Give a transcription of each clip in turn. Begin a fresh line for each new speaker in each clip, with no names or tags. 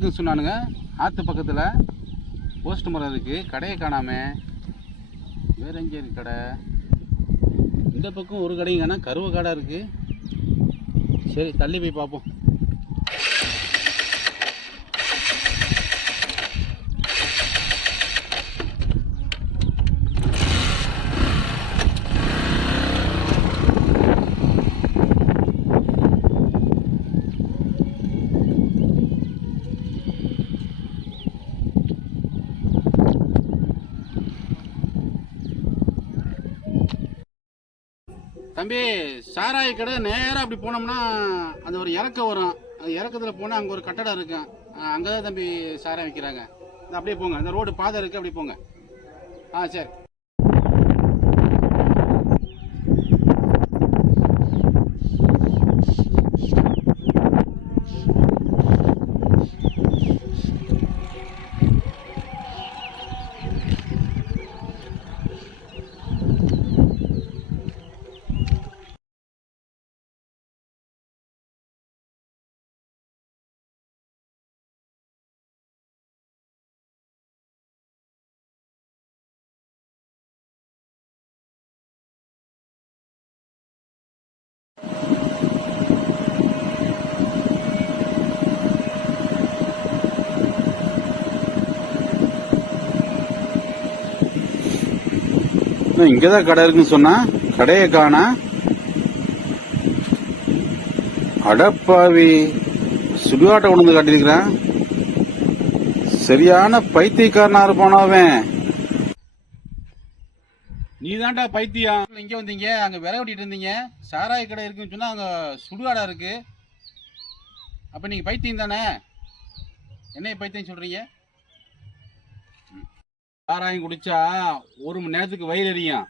ஆற்றுக்குன்னு சொன்னானுங்க. ஆற்று பக்கத்தில் போஸ்ட் மரம் இருக்குது கடையை காணாமே. வேற எங்கே கடை. இந்த பக்கம் ஒரு கடையும் காணா கருவ கடை இருக்குது சரி தள்ளி போய் பார்ப்போம். தம்பி சாராய கடை நேராக அப்படி போனோம்னா அந்த ஒரு இறக்கம் வரும். அந்த இறக்கத்தில் போனால் அங்கே ஒரு கட்டடம் இருக்கும் அங்கே தான் தம்பி சாராயம் விற்கிறாங்க இந்த அப்படியே போங்க. அந்த ரோடு பாதை இருக்குது அப்படியே போங்க. ஆ சரி. இங்கே தான் கடை இருக்குன்னு சொன்னா கடையை காணா. அடப்பாவி சுடுகாட்டை கொண்டு வந்து காட்டியிருக்கிறான். சரியான பைத்தியக்காரனா இருப்பானோ அவன். நீ தான்டா பைத்தியம். இங்க வந்தீங்க அங்க விலை ஓட்டிட்டு இருந்தீங்க. சாராய கடை இருக்குன்னு சொன்னா அங்க சுடுகாடா இருக்கு. அப்ப நீங்க பைத்தியம் தானே? என்ன பைத்தியம் சொல்றீங்க? சாராயம் குடிச்சா ஒரு மணி நேரத்துக்கு வயிறு எரியும்.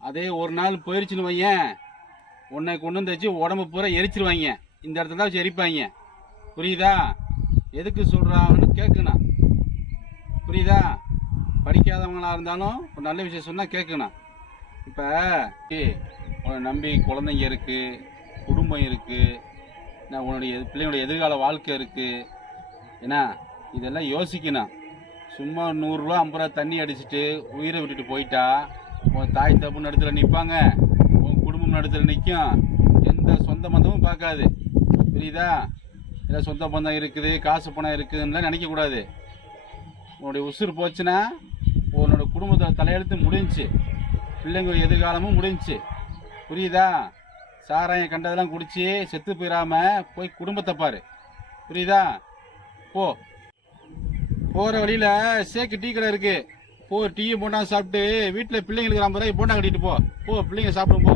அதே ஒரு நாள் போயிருச்சுன்னு வையேன். உன்னை கொண்டு வந்து வச்சு உடம்பு பூரா எரிச்சிருவாங்க. இந்த இடத்துல தான் வச்சு எரிப்பாங்க. புரியுதா? எதுக்கு சொல்கிறாங்கன்னு கேட்கணும் புரியுதா? படிக்காதவங்களா இருந்தாலும் ஒரு நல்ல விஷயம் சொன்னால் கேட்கணும் இப்போ உன்னை நம்பி குழந்தைங்க இருக்குது குடும்பம் இருக்குது நான் உன்னுடைய பிள்ளைங்களுடைய எதிர்கால வாழ்க்கை இருக்குது என்ன? இதெல்லாம் யோசிக்கணும். சும்மா நூறுரூவா ஐம்பது ரூபா தண்ணி அடிச்சுட்டு உயிரை விட்டுட்டு போயிட்டா உன் தாய் தப்பு நடுத்துல நிற்பாங்க உன் குடும்பம் நடுத்துல நிற்கும் எந்த சொந்த பந்தமும் பார்க்காது. புரியுதா? ஏதோ சொந்த பந்தம் இருக்குது காசு பணம் இருக்குதுன்னுலாம் நினைக்கக்கூடாது உன்னுடைய உசுறு போச்சுன்னா உன்னோட குடும்பத்தோட தலையெழுத்து முடிஞ்சுச்சு பிள்ளைங்க எதிர்காலமும் முடிஞ்சு. புரியுதா? சாராயம் கண்டதெல்லாம் குடித்து செத்து போயிடாமல் போய் குடும்பத்தை பாரு. புரியுதா? போ. போகிற வழியில் சேக்கு டீ கடை இருக்குது போ டீயும் போண்டா சாப்பிட்டு வீட்டில் பிள்ளைங்களுக்கு ஐம்பது ரூபாய் போண்டா கட்டிட்டு போ. போ பிள்ளைங்க சாப்பிடும் போ.